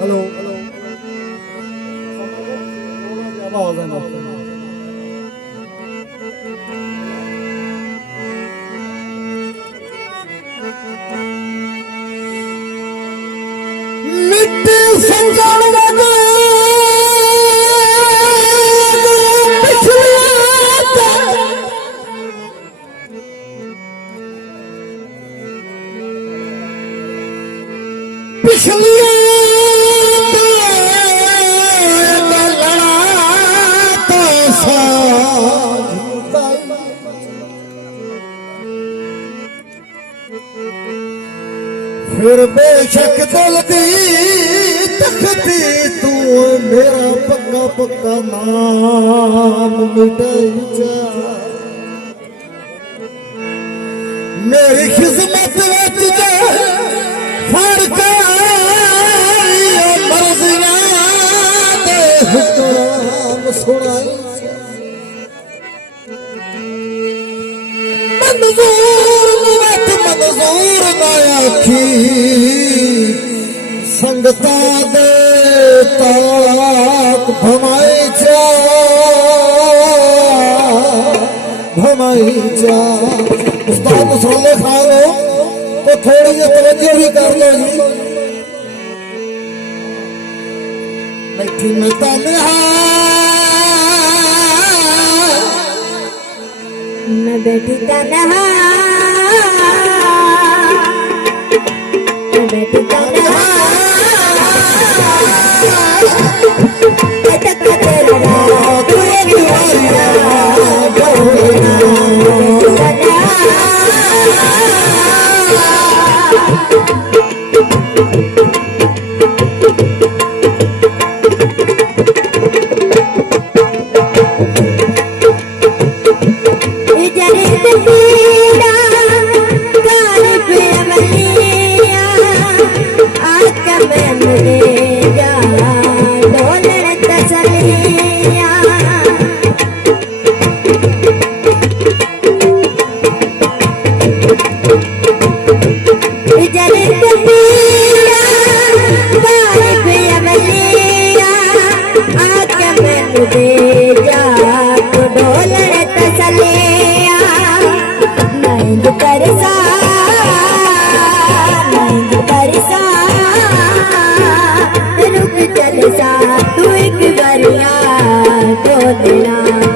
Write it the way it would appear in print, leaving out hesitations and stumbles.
hello आवाज है मिट्टी संजान पिछली फिर बेशक दिल दी तखती तू मेरा पक्का पक्का नाम मिटाई जा मेरी खिदमत विच जा फर्क मर्जियां दे हुक्म सुनाई मंजूर ना आखी संगता दे ताक भमाई जा उस्ताद मुसल्ले खान हो तो थोड़ी जी तवज्जो भी कर लो जी बैठी मैं तन्हा मैं बैठी तन्हा बैठी तन्हा रुक चल सा तू एक बारिया को दिला